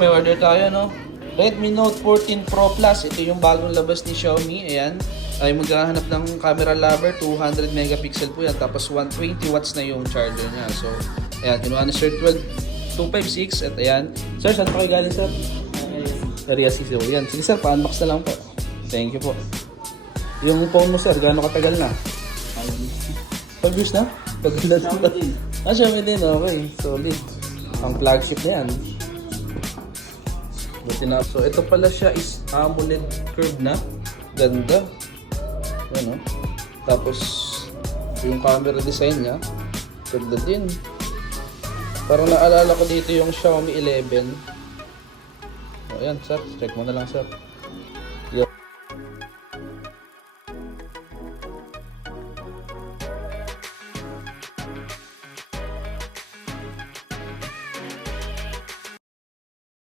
May order tayo, no? Redmi Note 14 Pro Plus. Ito yung bagong labas ni Xiaomi. Ayan. Ay maghahanap ng camera lover. 200 megapixel po yan. Tapos 120 watts na yung charger niya. So, ayan. Kinuha ni Sir 12256. At ayan. Sir, saan pa kayo galing, sir? Area 6. So, ayan. Sige, sir. Pa-unbox na lang po. Thank you po. Yung phone mo, sir, gaano katagal na? 5 years na? Tagal na. Xiaomi din. Okay. Solid. Ang flagship na yan. So, ito pala siya is AMOLED curve na. Ganda. Ano? Tapos, yung camera design niya. Ganda din. Parang naalala ko dito yung Xiaomi 11. O, ayan, sir. Check mo na lang, sir. Yo.